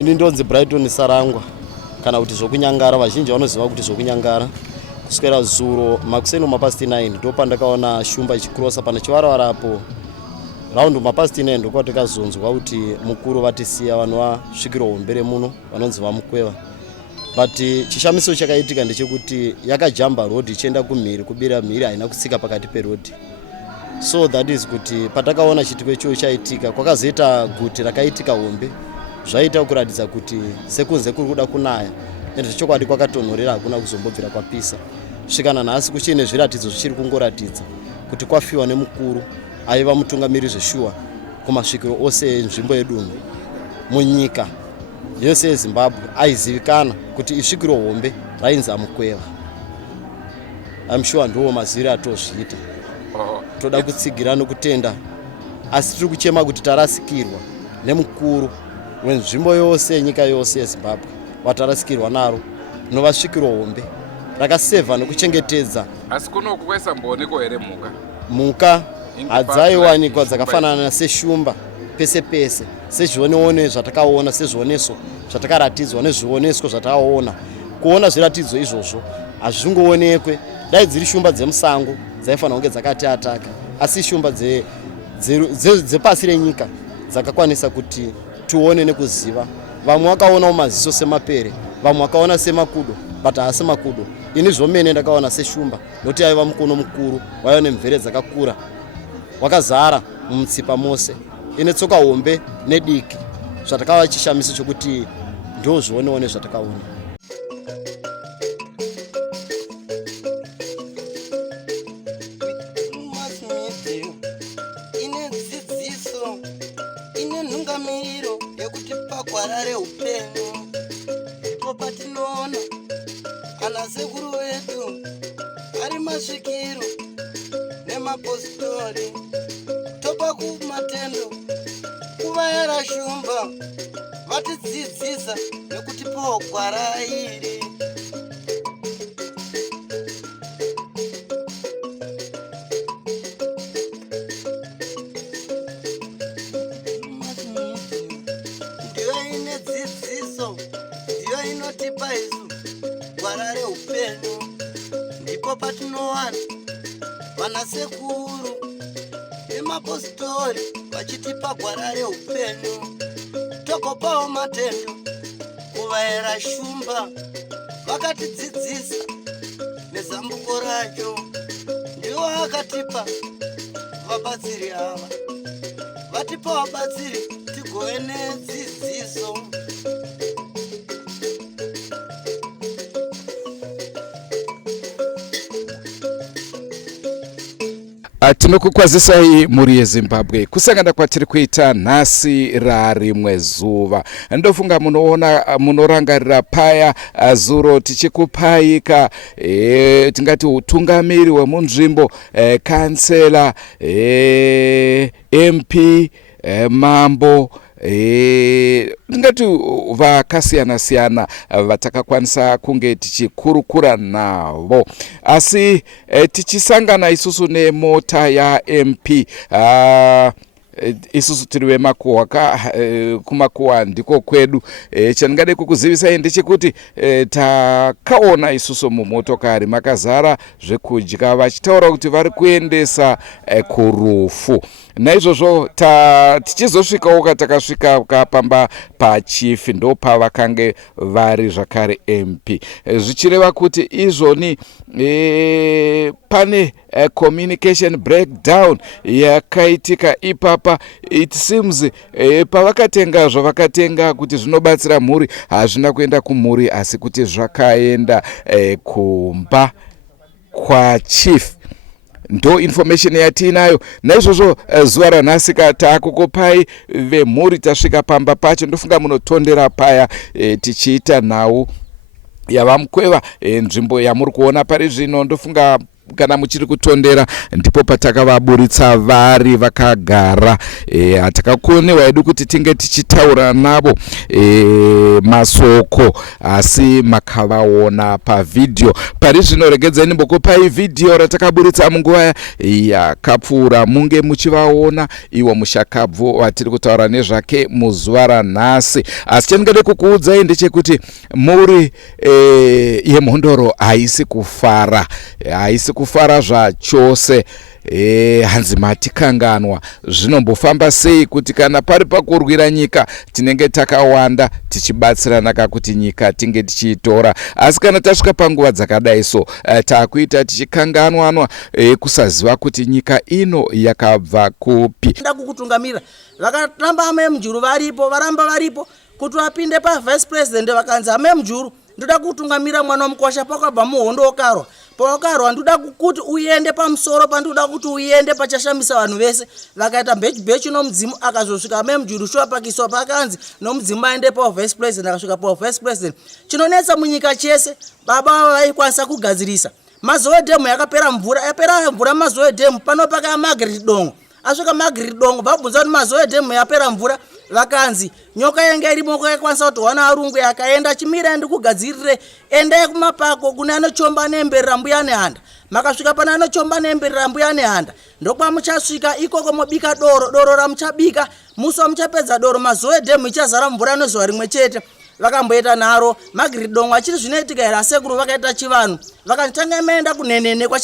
Ini ndonzi Brighton Sarangwa kana kuti zvokunyangara. Vazhinji vanoziva kuti zvokunyangara. Kuswera zuro makuseni mapasti 9 ndopa ndakaona shumba ichikrosa pana chivaravara apo raundi mapasti 9 ndokuva takazonzwa kuti mukuru vatisiya vanosvikira umbere muno vanonzi vamukweva. But chishamiso chakaitika ndechekuti yakajamba road ichienda kumhiri kubira mhiri haina kutsika pakati peroad. So that is kuti patakaona chitiko icho chaitika kwakazoita guti rakaitika hombe zvaita kuratidza kuti sekunze kuri kuda kunaya ende chokwadi kwakatonhorera hakuna kuzombobvira kwapisa. Svikana nhasi kuchine zviratidzo zvichiri kungoratidza kuti kwafiwa nemukuru aiva mutungamiri zveshuwa kumasvikiro ose enzvimbo yedunhu munyika yose yeZimbabwe aizivikana kuti isvikiro hombe rainzi amukweva. I'm sure ndiwo maziri atozviita. Toda kutsigira nokutenda asi tiri kuchema kuti tarasikirwa nemukuru wenzvimbo yose nyika yose yeZimbabwe watarasikirwa naro novasvikiro hombe rakasevha nekuchengetedza. Asi kuno kukwesa mboneko here mhuka hadzaiwanikwa dzakafanana seshumba pese pese sezvioneone zvatakaona sezvioneso zvatakaratidzwa nezvioneso zvatakaona. Kuona zviratidzo izvozvo hazvingoonekwe. Dai dziri shumba dzemusango dzaifanira kunge dzakati ataka asi shumba dzepasi renyika dzakakwanisa kuti tione nekuziva. Vamwe vakaona maziso semapere, vamwe vakaona semakudo, but haasi makudo. Ini zvomene ndakaona seshumba nokuti aiva mukono mukuru waiva nemvere dzakakura wakazara mumutsipa mose ine tsoka hombe nediki zvatakava chishamiso chokuti ndo zvioneone zvatakaona. Ine nhungamiriro yekuti pagwara reupenyu ndipo patinoona ana sekuru vedu ari masvikiro nemapositori topa kumatendo kuvayera shumba vatidzidzisa nekuti pagwara iri. Ndiyo inotipa isu gwara reupenyu ndipo patinowana vanasekuru nemapositori vachitipa gwara reupenyu togopawo matendo kuvayera shumba vakatidzidzisa nezambuko racho. Ndivo vakatipa vabatsiri ava vatipa vabatsiri tigove nedzidziso. Tinokukwazisai muri yeZimbabwe kusangana kwatiri kuita nhasi rarimwe zuva. Ndofunga munorangarira paya zuro tichikupaika tingati utungamiri wemunzvimbo kansela MP mambo tingati vakasiyana siyana vatakakwanisa kunge tichikurukura navo. Asi tichisangana isusu nemota ya MP isusu tiri vemakuhwa kumakuhwa ndiko kwedu. Chandingade kukuzivisai ndechekuti takaona isusu mumotokari makazara zvekudya vachitaura kuti vari kuendesa kurufu. Naizvozvo tichizosvikawo takasvika kapamba pachief ndo pavakange vari zvakare MP. Zvichireva kuti izvoni pane communication breakdown yakaitika ipapa. It seems pavakatenga zvavakatenga kuti zvinobatsira mhuri hazvina kuenda kumhuri asi kuti zvakaenda kumba kwa chief. Ndo information yatinayo. Naizvozvo zuva ranhasi taakukupai vemhuri tasvika pamba pacho. Ndofunga munotondera paya tichiita nhau yavamukweva nzvimbo yamuri kuona pari zvino. Ndofunga kana muchiri kutondera ndipo patakavaburitsa vari vakagara. Hatakakoniwa hedu kuti tinge tichitaura navo masoko, asi makavaona pavidhio. Pari zvino regedzai nimbokupai vidhio ratakaburitsa munguva yakapfuura munge muchivaona iwo mushakabvu watiri kutaura nezvake muzuva ranhasi. Asi chandingade kukuudzai ndechekuti muri yemhondoro haisi kufara, haisi kufara zvachose. Hanzi matikanganwa zvinombofamba sei kuti kana pari pakurwira nyika tinenge takawanda tichibatsirana kuti nyika tinge tichiitora, asi kana tasvika panguva dzakadai so takuita tichikanganwanwa kusaziva kuti nyika ino yakabva kupi. Nda kukutungamira vakaramba amemjuru varipo, varamba varipo kuti vapinde pa vice president, vakanzi amemjuru ndoda kutungamira mwana wamukosha pakabva muhondo okarwa pawakarwa, ndoda kuti uende pamusoro pandoda kuti uende pachashamisa vanhu vese. Vakaita bechi nomudzimu, akazosvika amemjuru showapakiswa pakanzi nomudzimu aende pa vice president, akasvika pa vice president. Chinonetsa munyika chese baba vaikwanisa kugadzirisa mazoedhemu yakapera mvura, yapera mvura mazoedhemu panopaka Margaret Dongo. Asvika Margaret Dongo vabvunza kuti mazoedhemu yapera mvura, vakanzi nyoka yenge irimo kwaikwanisa kuti wana arungu yakaenda chimira ndi kugadzirire endai kumapako kuna anochomba nemberera mbuya nehanda. Makasvika pana anochomba nemberera mbuya nehanda ndokwa muchasvika ikoko mobika doro ramuchabika muso muchapedza doro mazoedhemu ichazara mvura nezuva rimwe chete. Vakamboita naro Margaret Dongo achiri zvinoitika here asekuru vakaita chivanhu, vakatanga meenda kunenene kwa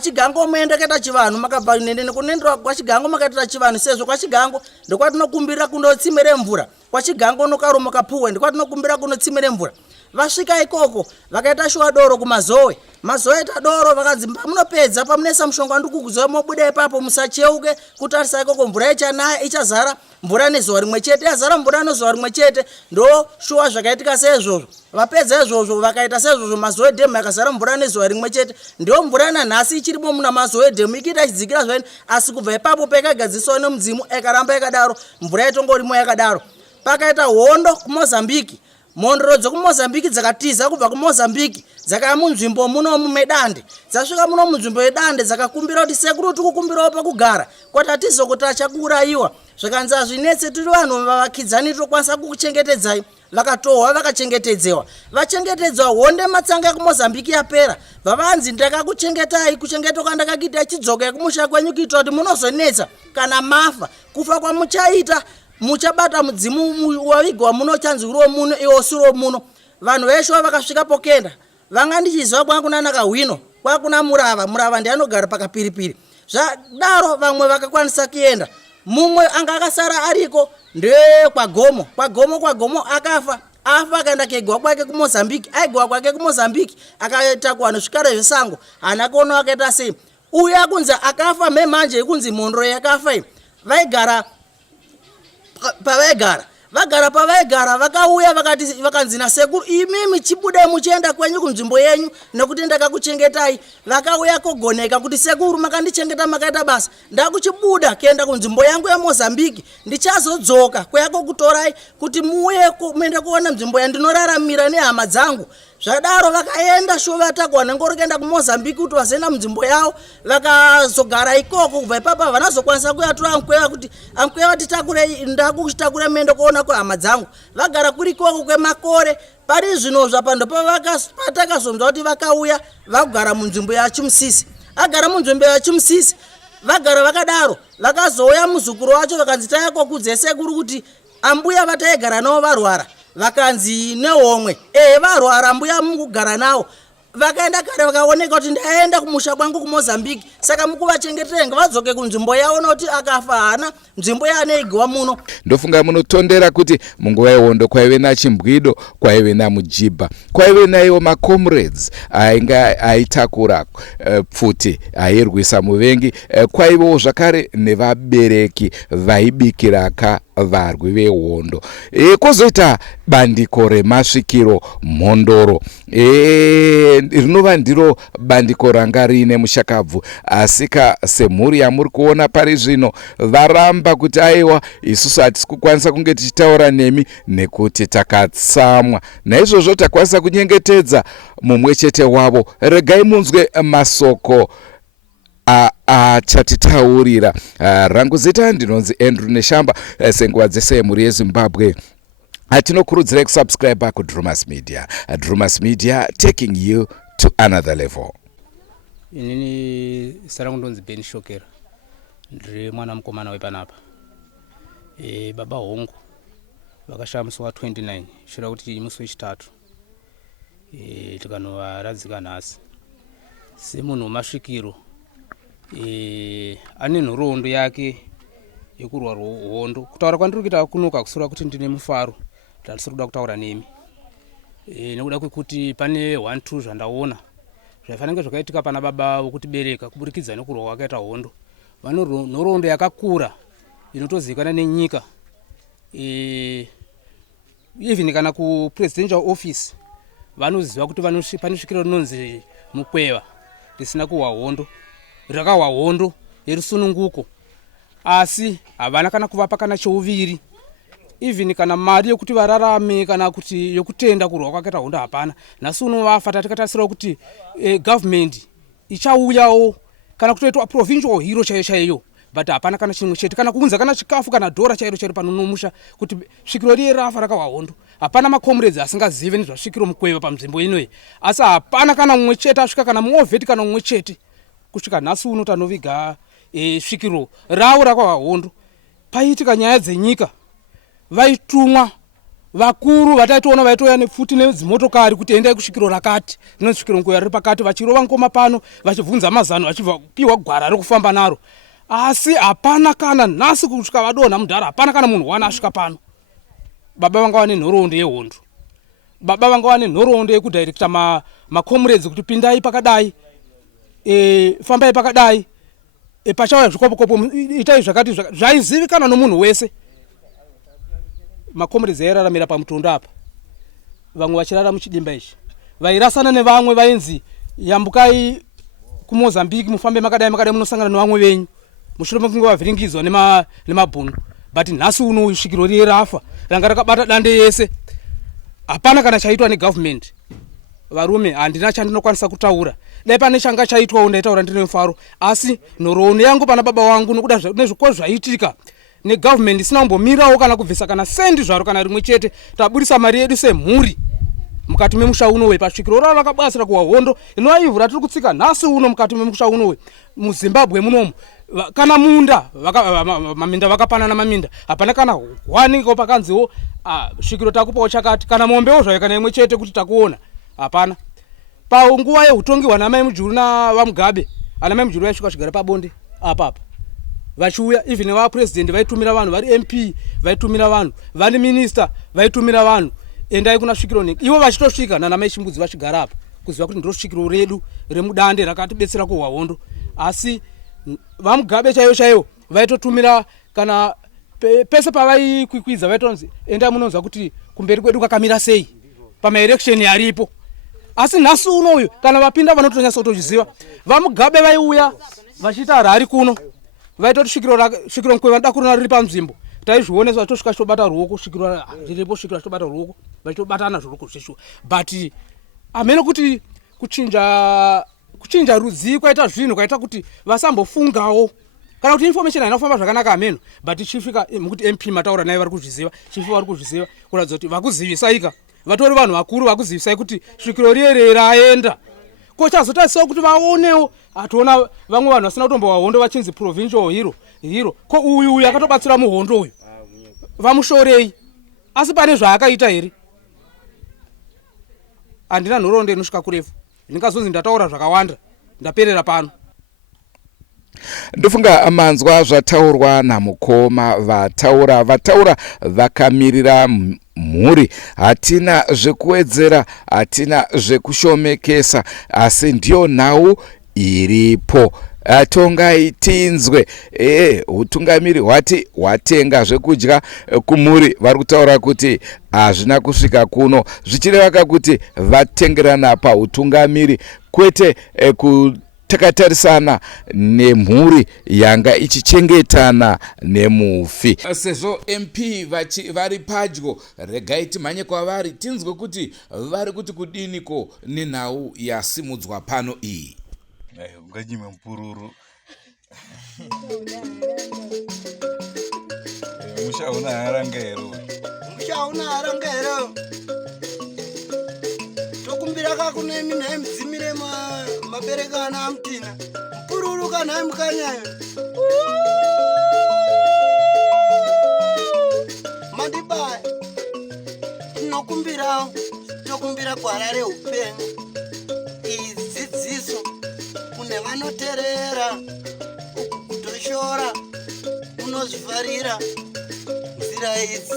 Chigango muende kaita chivanhu, makabva kunenene kunendera kwa Chigango makaita chivanhu, sezvo kwa Chigango ndokwatinokumbira kundotsimire mvura, kwa Chigango nokaromoka puwe ndokwatinokumbira kundotsimire mvura. Vasvika ikoko vakaita shuwa doro kumazoe, mazoeta doro vakanzi munopedza pamunesa mushonga ndikukuzoe mobuda ipapo musacheuke kutarisa ikoko mvura ichanaya ichazara mvura nezuva rimwe chete, yazara mvura nezuva rimwe chete ndo shuwa zvakaitika seizvozvo. Vapedza izvozvo vakaita seizvozvo mazoedhemu yakazara mvura nezuva rimwe chete, ndio mvura nanhasi ichirimo muna mazoedhemu ikiita ichidzikira zvaini, asi kubva ipapo pakagadziriswa nemudzimu ikaramba yakadaro mvura itongorimo yakadaro. Pakaita hondo kuMozambiki, mhondoro dzokuMozambiki dzakatiza kubva kuMozambiki dzakaya munzvimbo muno mumedande, dzasvika muno munzvimbo yedande dzakakumbira kuti sekuru tikukumbirawo pakugara kuti hatizokuti achakuurayiwa. Zvakanzi hazvinetse tiri vanhu vavakidzani tokwanisa kukuchengetedzai. Vakatohwa vakachengetedzewa, vachengetedzwa honde matsanga ekuMozambiki yapera. Vavanzi ndakakuchengetai, kuchengeta kwandakakuita chidzoka kumusha kwenyu kuita kuti munozonetsa kana mafa. Kufa kwamuchaita muchabata mudzimu wavigwa muno chanzuro muno iosuro muno. Vanhu veshe vakasvika pokenda vangandichizwa kwakunana kahwino kwakuna murava ndianogara pakapiripiri. Zvadaro vamwe vakakwanisa kuenda, mumwe anga akasara ariko ndeye kwagomo akafa. Afa akaenda kegwa kwake kuMozambiki, aigwa kwake kuMozambiki akaita kuvanhu zvikara zvesango anakono akaita sei. Uya kunza akafa memanje ikunzi mhondoro yakafa iyi. Vaigara pavaigara vakauya vakanzi nasekuru imimi chibude muchienda kwenyu kunzvimbo yenyu nekuti ndakakuchengetai. Vakauya kogoneka kuti sekuru makandichengeta makaita basa, ndakuchibuda kuenda kunzvimbo yangu yaMozambiki, ndichazodzoka kweyako kutorai kuti muuye muende kuona nzvimbo yandinoraramira nehama dzangu. Zvadaro vakaenda shovatakwa nengori kuenda kuMozambiki kuti vazoenda munzvimbo yavo, vakazogara ikoko. Kubva ipapo vanazokwanisa kuyatura amkweya kuti amkweya ndakuchitakure mende kuona kwehama dzangu. Vagara kuri ikoko kwemakore. Pari zvino zvapando patakazonzwa kuti vakauya vakugara munzvimbo yaChimusisi. Agara munzvimbo yaChimusisi vagara vakadaro, vakazouya muzukuru wacho vakanzi tayako kudze sekuru kuti ambuya vataigara navo varwara. Vakanzi nehomwe varwara mbuya mukugara nawo. Vakaenda kare vakaoneka kuti ndaenda kumusha kwangu kuMozambiki, saka mukuvachengetera ngavadzoke kunzvimbo yavo noti akafa hana nzvimbo yaanoigwa muno. Ndofunga munotondera kuti munguva yehondo kwaive naChimbwido, kwaive naMujibha, kwaive naiwo macomrades ainga aitakura pfuti airwisa muvengi, kwaivewo zvakare nevabereki vaibikira varwi vehondo. Kwozoita bandiko remasvikiro mhondoro, rinova ndiro bandiko ranga riine mushakabvu, asi semhuri yamuri kuona pari zvino varamba kuti aiwa isusu hatisi kukwanisa kunge tichitaura nemi nekuti takatsamwa. Naizvozvo takwanisa kunyengetedza mumwe chete wavo. Regai munzwe masoko achatitaurira. Rangu zita ndinonzi Andrew Neshamba. Senguva dzese mhuri yeZimbabwe atinokurudzirai kusubscribe kuDrumas Media. Drumas Media, taking you to another level. Inini sarangu ndonzi Ben Shokera, ndiri mwana mukomana wepanapa. Baba hongu vakashamiswa 29 shira kuti musi wechitatu tikanoradzika nhasi. Semunhu wemasvikiro ane nhoroondo yake yekurwa hondo. Kutaura kwandiri kuita kunoka kusura kuti ndine mufaro ndatisiri kuda kutaura nemi nekuda kwekuti pane 1-2 zvandaona zvaifanira zvakaitika pana baba vokutibereka kuburikidza nekurwa kwakaita hondo. Vane nhoroondo yakakura inotozivikanwa nenyika, even kana kupresidential office vanoziva kuti pane svikiro rinonzi Mukweva risina kuhwa hondo, rakahwa hondo yerusununguko, asi havana kana kuvapa kana cheuviri, even kana mari yokuti vararame kana kuti yokutenda kurwa kwakaita hondo hapana. Nhasi uno vafa tatikatasira kuti government ichauyawo kana kutoitwa provincial hero chaiyo, but hapana kana chimwe chete, kana kuunza kana chikafu kana dhora chairo pano nomusha kuti svikiro riye rafa rakahwa hondo. Hapana macomrades asingazive nezvasvikiro Mukweva panzvimbo inoyi, asi hapana kana mumwe chete asvika, kana muovheti kana mumwe chete. Kusvika nhasi uno tanoviga svikiro ravo rakahwa hondo. Paitika nyaya dzenyika, vaitumwa vakuru vataitoona vaitouya nefuti nedzimotokari kuti endai kusvikiro rakati, rinonzi svikiro Mukweva riri pakati, vachirova ngoma pano vachibvunza mazano vachibva kupiwa gwara rekufamba naro. Asi hapana kana nhasi kusvika vadonha mudhara, hapana kana munhu wana asvika pano. Baba vanga vane nhoroondo yehondo, baba vanga vane nhoroondo yekudhairekta macomrades kuti pindai pakadai, fambai pakadai, pachauya zvikopo-kopo, itai zvakati, zvaizivikanwa nomunhu wese. Macomrades airaramira pamutondo apa, vamwe vachirara muchidimba ichi, vairasana nevamwe vainzi yambukai kuMozambique mufambe makadai munosangana nevamwe venyu mushure mekunge vavhiringidzwa nemabhunu. But nhasi uno svikiro riye rafa, ranga rakabata dande yese, hapana kana chaitwa negovernment. Varume, handina chandinokwanisa kutaura. Dai pane changa chaitwawo ndaitaura ndine mufaro, asi nhoroondo yangu pana baba wangu nokuda nezvikoro zvaitika negovernment isina kumbomirawo kana kubvisa kana sendi zvaro kana rimwe chete. Tabudisa mari yedu semhuri mukati memusha unowe pasvikiro raro rakabasira kuhwa hondo inova ivhu ratiri kutsika nhasi uno mukati memusha unowe muZimbabwe munomu. Kana munda maminda vakapanana maminda, hapana kana hwaniko pakanziwo svikiro takupawo chakati, kana mombewo zvayo kana imwe chete kuti takuona, hapana. Panguva yeutongi hwanamai Mujuru navaMugabe, anamai Mujuru vaisvika zvigara pabonde apapa vachiuya, even vapresident vaitumira vanhu, vari MP vaitumira vanhu, vani minister vaitumira vanhu, endai kuna svikiro niki. Ivo vachitosvika nanamai Chimbudzi vachigara apa kuziva kuti ndiro svikiro redu remudande rakatibetsera kuhwa hondo. Asi vaMugabe chaivo vaitotumira kana pese pavaikwikwidza vaitonzi endai munonzwa kuti kumberi kwedu kwakamira sei pamaelection yaripo. Asi nhasi unoyu kana vapinda vanotonyasa kutozviziva, vaMugabe vaiuya vachiita harari kuno, vaitoti svikiro Mukweva da kurona riri panzvimbo, taizvionesa vachitosvika chitobata ruoko, svikiro riripo, svikiro chitobata ruoko, vachitobatana zvoroko zveshuwa. But amene kuti kuchinja rudzi kwaita zvinhu kwaita kuti vasambofungawo kana kuti information haina kufamba zvakanaka ameno. But chifika mukuti MP mataura naye vari kuzviziva, chifika vari kuzviziva, kuratidza kuti vakuzivisaika, vatori vanhu vakuru vakuzivisai kuti svikiro riye raenda. Kochazotarisao kuti vaonewo, ationa vamwe vanhu vasina kutombohwa hondo vachinzi provincial hero. Ko uyu akatobatsira muhondo uyu, vamushorei? Asi pane zvaakaita here? Handina nhoroondo inosvika kurefu, ndingazonzi ndataura zvakawanda, ndaperera pano. Ndofunga manzwa zvataurwa namukoma, vataura vakamirira mhuri. Hatina zvekuwedzera, hatina zvekushomekesa, asi ndiyo nhau iripo. tongai tinzwe. Utungamiri hwati hwatenga zvekudya kumhuri vari kutaura kuti hazvina kusvika kuno, zvichireva kuti vatengerana pautungamiri kwete takatarisana nemhuri yanga ichichengetana nemufi. Sezvo MP vari padyo, regai timhanye kwavari tinzwe kuti vari kuti kudiniko nenhau yasimudzwa pano iyi. Unganyime mpururu. Mushaona harangero. Mushaona harangero. Tokumbira kakune mina mdzimire mabereka ana amtina. Mpururu kana mkanyayo. Mandibaya. Tokumbira kwarare upenyu. Idzidziso kune vanoterera kutoshora unozvivharira nzira idzi,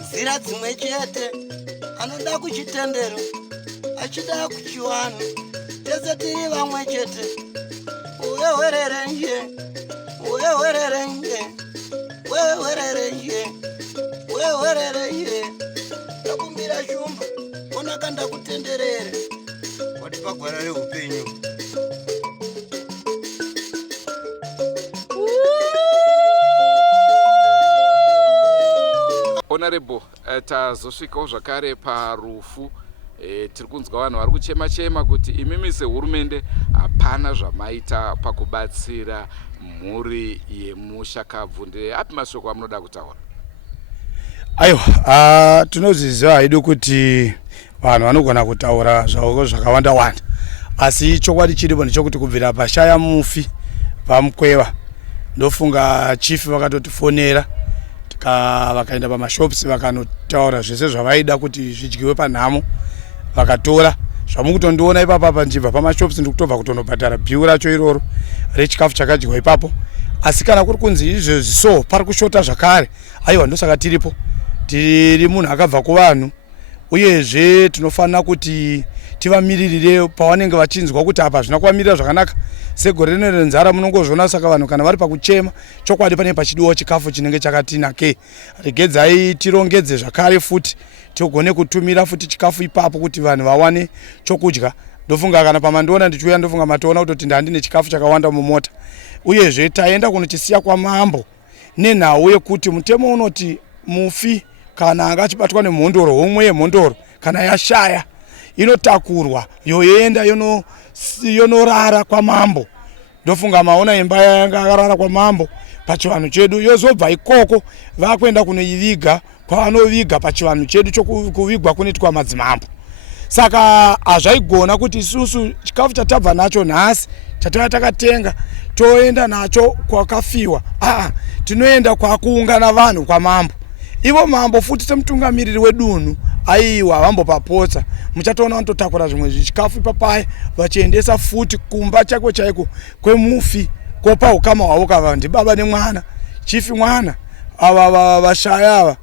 nzira dzimwe chete. Anoda kuchitendero achida kuchiwana, tese tiri vamwe chete. Uyewerere nje, uyewerere nje, uyewerere nje, uyewerere nje. Takumbira shumba onakanda kutenderere wati pagwarare upenyu. Honorable, tazosvikawo zvakare parufu. Tiri kunzwa vanhu vari kuchema kuti imimi sehurumende hapana zvamaita pakubatsira mhuri yemushakabvu. Ndeapi mashoko amunoda kutaura? Aiwa, tinozviziva hedu kuti vanhu vanogona kutaura zvavo zvakawanda wanda, asi chokwadi chiripo ndechekuti kubvira pashaya mufi pamukweva ndofunga chief vakatotifonera vakaenda pamashops vakanotaura zvese zvavaida kuti zvidyiwe panhamo, vakatora zvamukutondiona ipapa panjibva pamashops ndikutobva kutonobhadhara bhiu racho iroro rechikafu chakadyiwa ipapo. Asi kana kuri kunzi izvo so pari kushota zvakare, aiwa ndosaka tiri munhu akabva kuvanhu, uyezve tinofanira kuti tivamiririre pavanenge vachinzwa kuti apa zvina kuvamirira zvakanaka. Segore rino renzara munongozviona, saka vanhu kana vari pakuchema chokwadi pane pachidiwa chikafu chinenge chakatinake. Regedzai tirongedze zvakare futi tigone kutumira futi chikafu ipapo kuti vanhu vawane chokudya. Ndofunga kana pamandiona ndichiuya ndofunga matoona kuti ndandine chikafu chakawanda mumota. Uyezve taenda kunochisiya kwamambo nenhau yekuti mutemo unoti mufi kana anga achibatwa nemhondoro, homwe yemhondoro kana yashaya inotakurwa yoenda yonorara kwamambo. Ndofunga maona imba yanga akarara kwamambo pachivanhu chedu, yozobva ikoko vakuenda kunoiviga kwavanoviga pachivanhu chedu chokuvigwa kunoitwa madzimambo. Saka hazvaigona kuti isusu chikafu chatabva nacho nhasi chatava takatenga toenda nacho kwakafiwa, tinoenda kwakuungana vanhu kwamambo. Ivo mambo futi semutungamiriri wedunhu, aiwa vambopapotsa muchatoona vanototakura zvimwe zvichikafu ipapaya vachiendesa futi kumba chako chaiko kwemufi kopa ukama hwavo kava ndibaba nemwana chifi mwana ava vashaya ava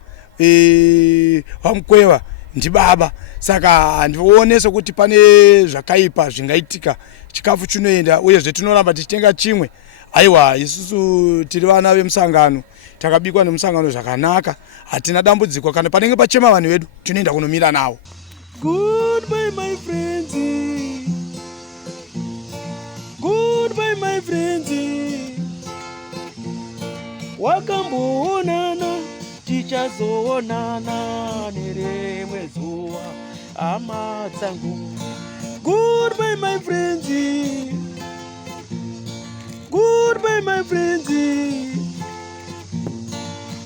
vamukweva ndibaba. Saka ndionese kuti pane zvakaipa zvingaitika, chikafu chinoenda uyezve tinoramba tichitenga chimwe. Aiwa isusu tiri vana vemusangano, takabikwa nemusangano zvakanaka, hatina dambudziko. Kana panenge pachema vanhu vedu tinoenda kunomira navo. Goodbye my friends, goodbye my friends, wakamboonana tichazoonana nerimwe zuva hama dzangu. Goodbye my friends, goodbye my friends,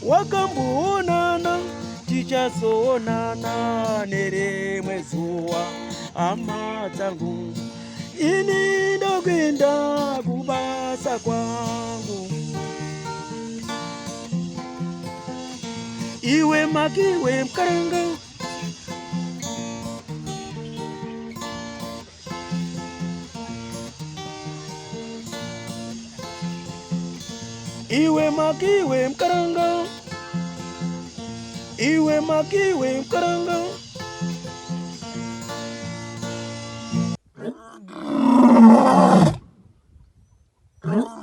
wakamboonana tichazoonana nerimwe zuva hama dzangu. Ini ndokuenda kubasa kwangu, iwe makiwe mkaranga, iwe makiwe mkaranga, iwe makiwe mkaranga. Ru